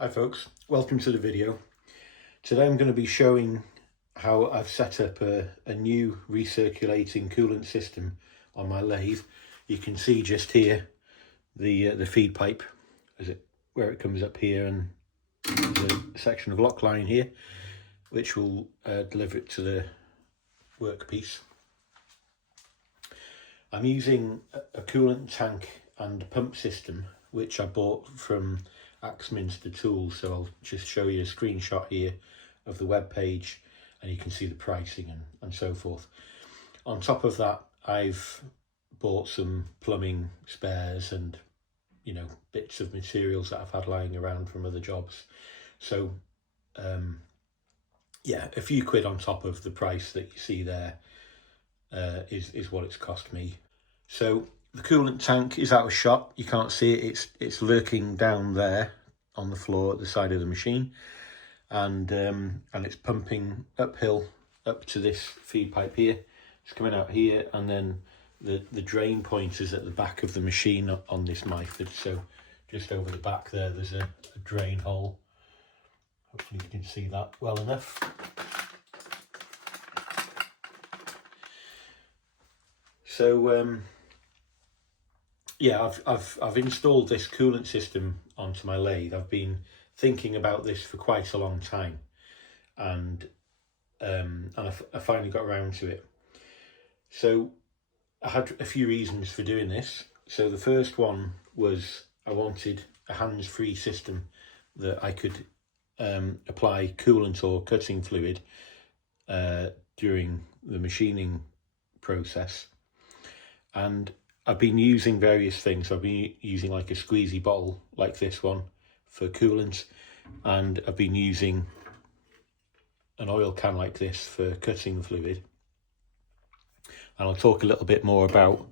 Hi folks, welcome to the video. Today I'm going to be showing how I've set up a new recirculating coolant system on my lathe. You can see just here the feed pipe where it comes up here, and there's a section of lock line here which will deliver it to the workpiece. I'm using a coolant tank and pump system which I bought from Axminster Tools, so I'll just show you a screenshot here of the web page and you can see the pricing and so forth. On top of that, I've bought some plumbing spares and bits of materials that I've had lying around from other jobs. So yeah, a few quid on top of the price that you see there is what it's cost me. So the coolant tank is out of shot. You can't see it. It's lurking down there on the floor at the side of the machine, and it's pumping uphill up to this feed pipe here. It's coming out here, and then the drain point is at the back of the machine on this Myford. So just over the back there's a drain hole. Hopefully you can see that well enough. So yeah, I've installed this coolant system onto my lathe. I've been thinking about this for quite a long time, and I finally got around to it. So I had a few reasons for doing this. So the first one was I wanted a hands-free system that I could apply coolant or cutting fluid during the machining process. And I've been using various things. I've been using like a squeezy bottle like this one for coolant, and I've been using an oil can like this for cutting fluid. And I'll talk a little bit more about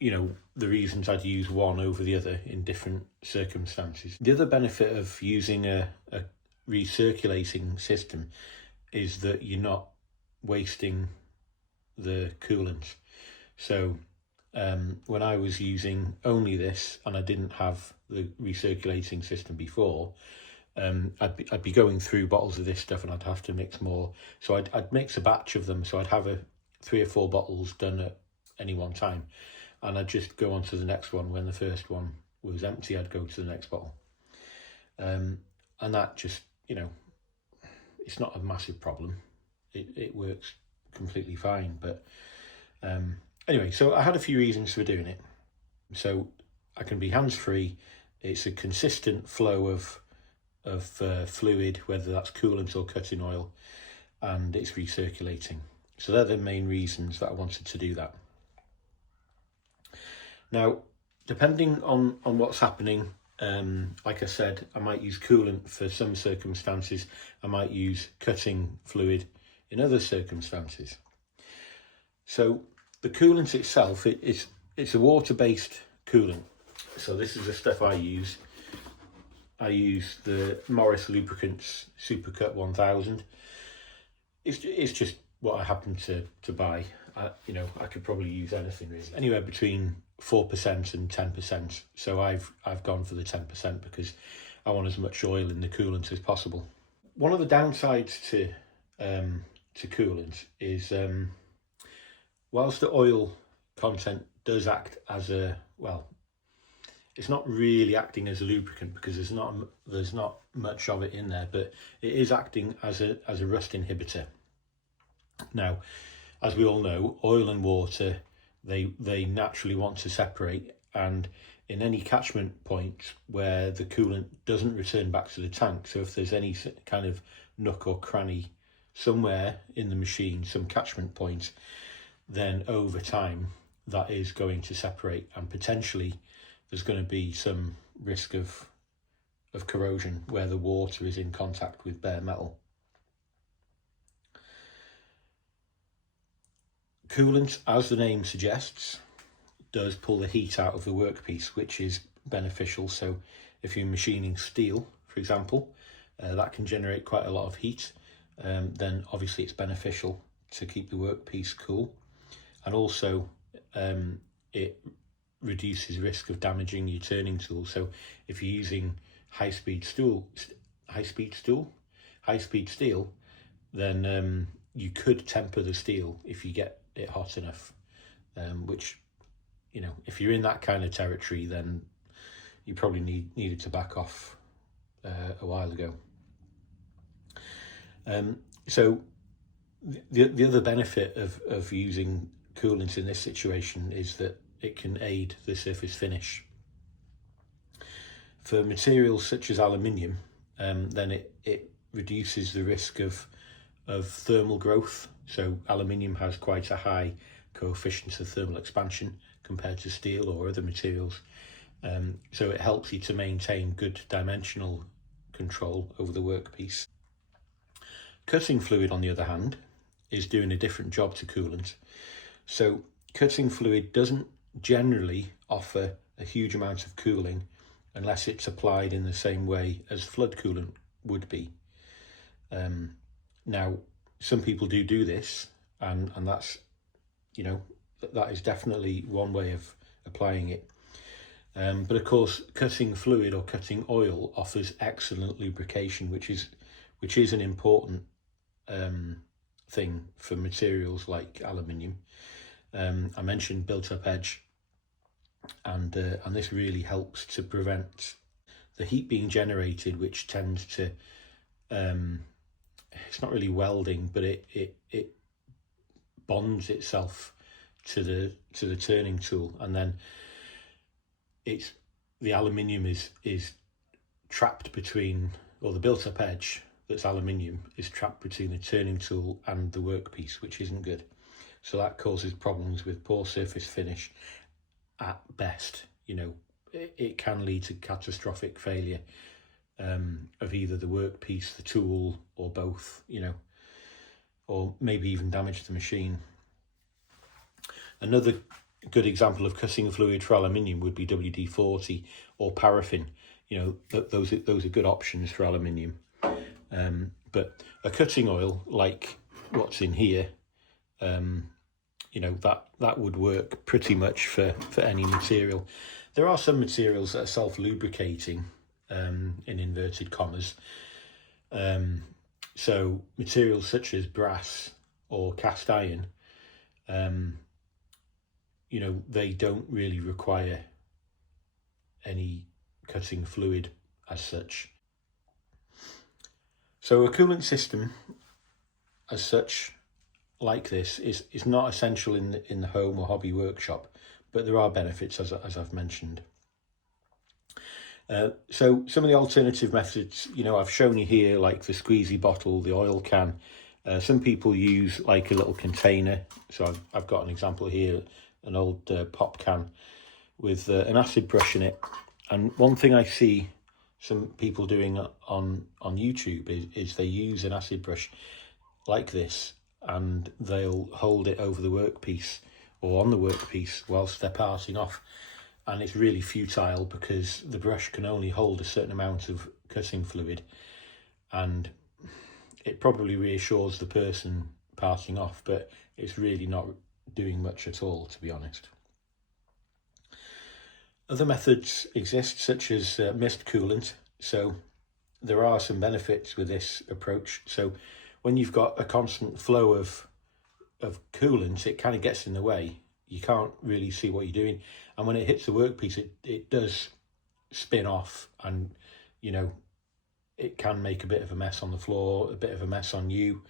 the reasons I'd use one over the other in different circumstances. The other benefit of using a recirculating system is that you're not wasting the coolant. So when I was using only this and I didn't have the recirculating system before, I'd be going through bottles of this stuff and I'd have to mix more. So I'd mix a batch of them, so I'd have 3 or 4 bottles done at any one time, and I'd just go on to the next one. When the first one was empty, I'd go to the next bottle, and that just it's not a massive problem. It works completely fine. But anyway, so I had a few reasons for doing it. So I can be hands-free. It's a consistent flow of fluid, whether that's coolant or cutting oil, and it's recirculating. So they're the main reasons that I wanted to do that. Now, depending on what's happening, like I said, I might use coolant for some circumstances. I might use cutting fluid in other circumstances. So the coolant itself, it's a water-based coolant. So this is the stuff I use. I use the Morris Lubricants Supercut 1000. It's just what I happen to buy. I could probably use anything really. Anywhere between 4% and 10%. So I've gone for the 10% because I want as much oil in the coolant as possible. One of the downsides to coolant is whilst the oil content does act as it's not really acting as a lubricant because there's not much of it in there, but it is acting as a rust inhibitor. Now, as we all know, oil and water, they naturally want to separate, and in any catchment point where the coolant doesn't return back to the tank, so if there's any kind of nook or cranny somewhere in the machine, some catchment point, then over time that is going to separate, and potentially there's going to be some risk of corrosion where the water is in contact with bare metal. Coolant, as the name suggests, does pull the heat out of the workpiece, which is beneficial. So if you're machining steel, for example, that can generate quite a lot of heat. Then obviously it's beneficial to keep the workpiece cool, and also it reduces risk of damaging your turning tool. So if you're using high-speed steel, then you could temper the steel if you get it hot enough, which, you know, if you're in that kind of territory, then you probably needed to back off a while ago. So the other benefit of using coolant in this situation is that it can aid the surface finish. For materials such as aluminium, then it reduces the risk of thermal growth. So aluminium has quite a high coefficient of thermal expansion compared to steel or other materials. So it helps you to maintain good dimensional control over the workpiece. Cutting fluid, on the other hand, is doing a different job to coolant. So cutting fluid doesn't generally offer a huge amount of cooling unless it's applied in the same way as flood coolant would be. Now, some people do this, and that's, you know, that is definitely one way of applying it. But of course, cutting fluid or cutting oil offers excellent lubrication, which is an important thing for materials like aluminium. I mentioned built-up edge, and this really helps to prevent the heat being generated, which tends to it's not really welding, but it bonds itself to the turning tool, and then the aluminium is trapped between, or the built-up edge that's aluminium is trapped between the turning tool and the workpiece, which isn't good. So that causes problems with poor surface finish at best. You know, it can lead to catastrophic failure of either the workpiece, the tool, or both, you know, or maybe even damage the machine. Another good example of cutting fluid for aluminium would be WD-40 or paraffin. You know, those are good options for aluminium. But a cutting oil like what's in here, you know, that would work pretty much for any material. There are some materials that are self-lubricating, in inverted commas. So materials such as brass or cast iron, you know, they don't really require any cutting fluid as such. So a coolant system as such, like this, is not essential in the home or hobby workshop, but there are benefits, as I've mentioned. So some of the alternative methods, you know, I've shown you here, like the squeezy bottle, the oil can. Some people use like a little container. So I've got an example here, an old pop can with an acid brush in it. And one thing I see some people doing on YouTube is they use an acid brush like this, and they'll hold it over the workpiece or on the workpiece whilst they're parting off. And it's really futile because the brush can only hold a certain amount of cutting fluid, and it probably reassures the person parting off, but it's really not doing much at all, to be honest. Other methods exist, such as mist coolant. So there are some benefits with this approach. So when you've got a constant flow of coolant, it kind of gets in the way. You can't really see what you're doing, and when it hits the workpiece, it does spin off, and you know, it can make a bit of a mess on the floor, a bit of a mess on you.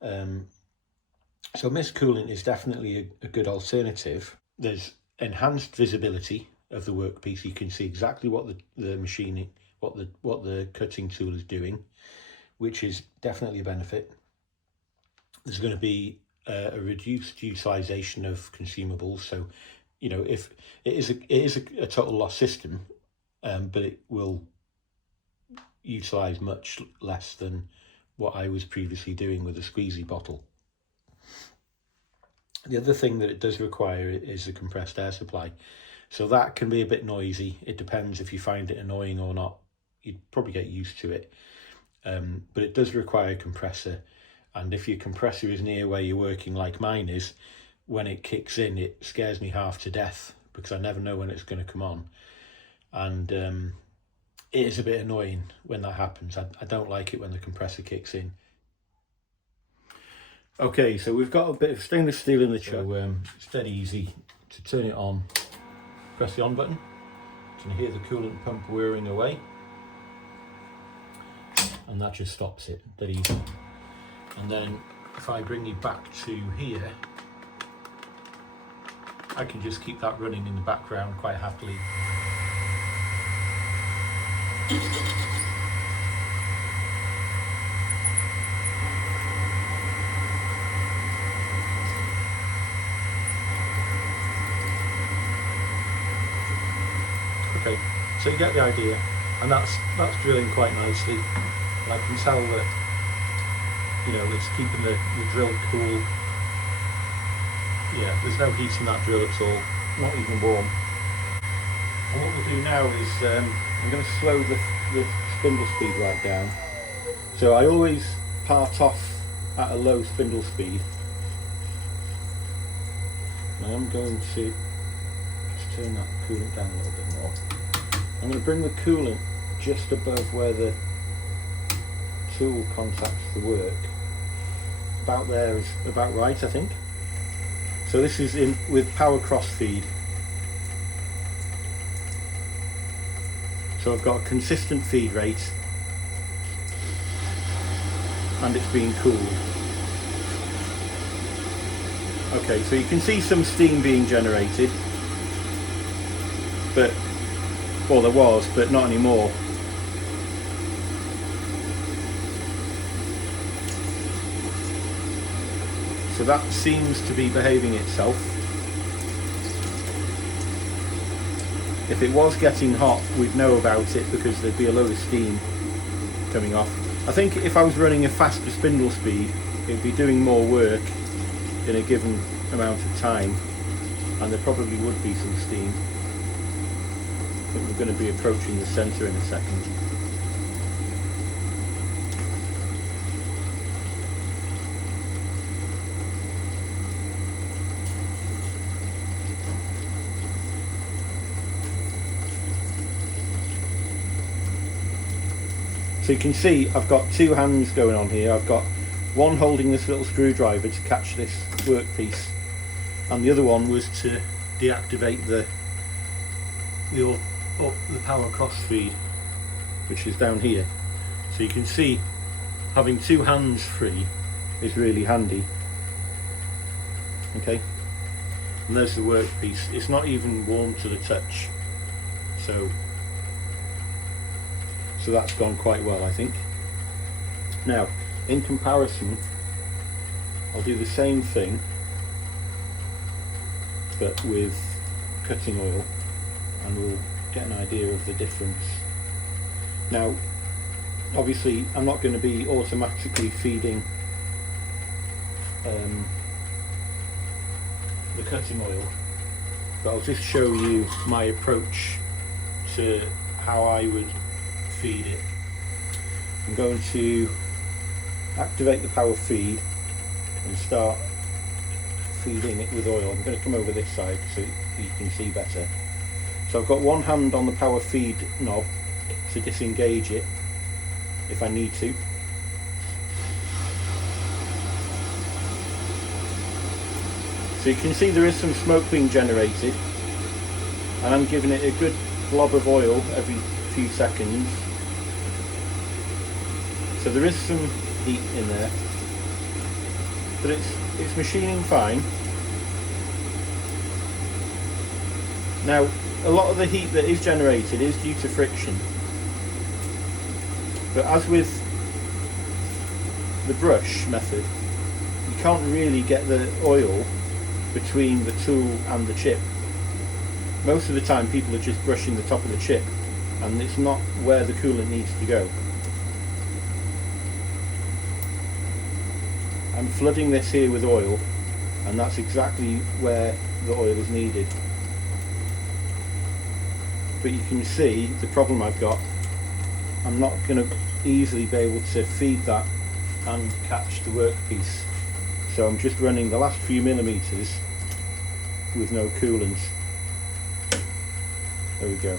So mist coolant is definitely a good alternative. There's enhanced visibility of the workpiece. You can see exactly what the machining, what the cutting tool is doing, which is definitely a benefit. There's going to be a reduced utilisation of consumables. So, you know, if it is a total loss system, but it will utilise much less than what I was previously doing with a squeezy bottle. The other thing that it does require is a compressed air supply. So that can be a bit noisy. It depends if you find it annoying or not. You'd probably get used to it. But it does require a compressor. And if your compressor is near where you're working, like mine is, when it kicks in, it scares me half to death because I never know when it's going to come on. And it is a bit annoying when that happens. I don't like it when the compressor kicks in. Okay, so we've got a bit of stainless steel in the chuck. So it's dead easy to turn it on. Press the on button. You can hear the coolant pump whirring away. And that just stops it, dead easy. And then if I bring you back to here, I can just keep that running in the background quite happily. Okay, so you get the idea, and that's drilling quite nicely. And I can tell that, you know, it's keeping the drill cool. Yeah, there's no heat in that drill at all, not even warm. And what we'll do now is I'm going to slow the spindle speed right down. So I always part off at a low spindle speed. And I'm going to just turn that coolant down a little bit more. I'm going to bring the coolant just above where the tool contacts the work. About there is about right, I think. So this is in with power cross feed. So I've got a consistent feed rate and it's being cooled. Okay, so you can see some steam being generated, but, well, there was, but not anymore. So that seems to be behaving itself. If it was getting hot, we'd know about it because there'd be a load of steam coming off. I think if I was running a faster spindle speed, it'd be doing more work in a given amount of time, and there probably would be some steam. I think we're going to be approaching the centre in a second. So you can see I've got two hands going on here. I've got one holding this little screwdriver to catch this workpiece, and the other one was to deactivate the power cross feed, which is down here. So you can see having two hands free is really handy. Okay, and there's the workpiece. It's not even warm to the touch, so that's gone quite well, I think. Now, in comparison, I'll do the same thing, but with cutting oil, and we'll get an idea of the difference. Now, obviously, I'm not going to be automatically feeding the cutting oil, but I'll just show you my approach to how I would feed it. I'm going to activate the power feed and start feeding it with oil. I'm going to come over this side so you can see better. So I've got one hand on the power feed knob to disengage it if I need to. So you can see there is some smoke being generated, and I'm giving it a good blob of oil every few seconds. So there is some heat in there, but it's machining fine. Now, a lot of the heat that is generated is due to friction, but as with the brush method, you can't really get the oil between the tool and the chip. Most of the time people are just brushing the top of the chip, and it's not where the coolant needs to go. I'm flooding this here with oil, and that's exactly where the oil is needed. But you can see the problem I've got. I'm not going to easily be able to feed that and catch the workpiece. So I'm just running the last few millimeters with no coolant. There we go.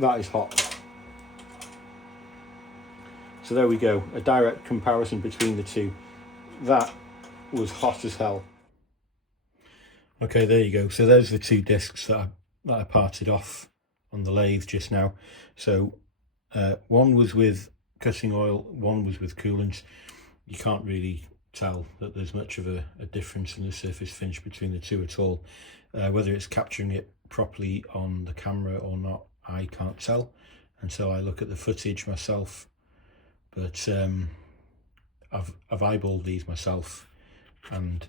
that is hot. So there we go, a direct comparison between the two. That was hot as hell. Okay, there you go. So there's the two discs that I parted off on the lathe just now. So one was with cutting oil, one was with coolant. You can't really tell that there's much of a difference in the surface finish between the two at all. Whether it's capturing it properly on the camera or not, I can't tell until I look at the footage myself. But I've eyeballed these myself, and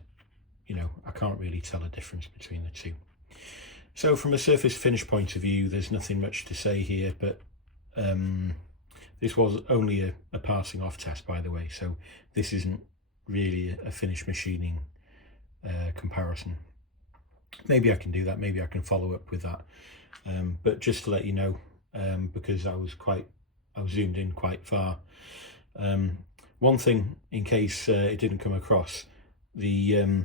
you know, I can't really tell a difference between the two. So from a surface finish point of view, there's nothing much to say here, but this was only a passing off test, by the way, so this isn't really a finish machining comparison. Maybe I can do that, maybe I can follow up with that, but just to let you know, because I was zoomed in quite far. One thing, in case it didn't come across, the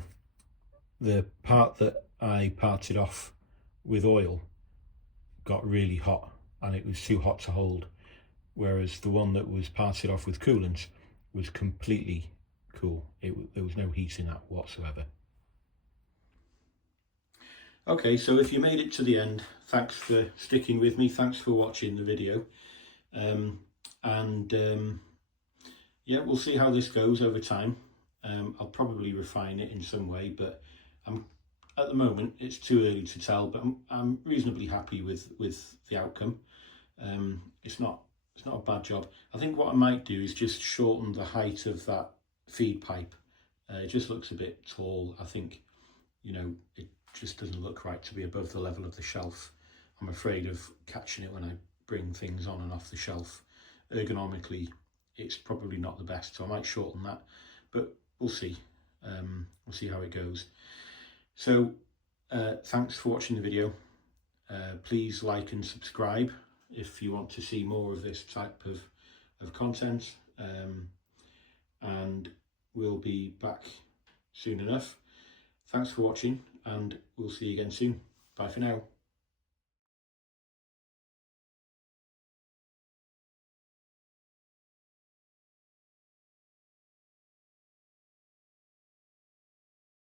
part that I parted off with oil got really hot and it was too hot to hold, whereas the one that was parted off with coolant was completely cool. There was no heat in that whatsoever. Okay, so if you made it to the end, thanks for sticking with me, thanks for watching the video, yeah, we'll see how this goes over time. I'll probably refine it in some way, but at the moment it's too early to tell, but I'm reasonably happy with the outcome. It's not a bad job. I think what I might do is just shorten the height of that feed pipe. It just looks a bit tall. I think, you know, it just doesn't look right to be above the level of the shelf. I'm afraid of catching it when I bring things on and off the shelf. Ergonomically, it's probably not the best, so I might shorten that, but we'll see. We'll see how it goes. So thanks for watching the video. Please like and subscribe if you want to see more of this type of content, and we'll be back soon enough. Thanks for watching, and we'll see you again soon. Bye for now.